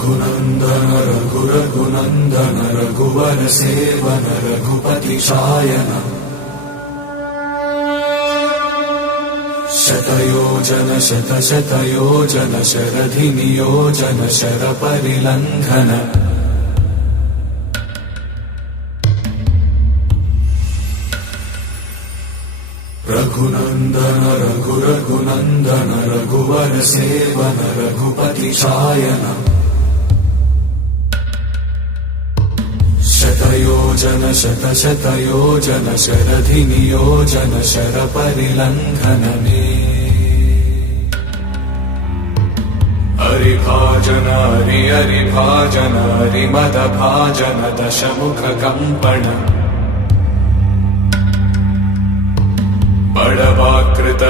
रघुनन्दन रघुरघुनन्दन रघुवर सेवन रघुपति शायन शतयोजन शतशतयोजन शरधि नियोजन शरपरिलङ्घन रघुनन्दन रघुरघुनन्दन रघुवर सेवन रघुपति शायन शतयोजन शतशतयोजन शरधि नियोजन शरपरिलङ्घन हरिभाजन हरिभाजन हरिमदभाजन दशमुख कम्पण बड़वाकृत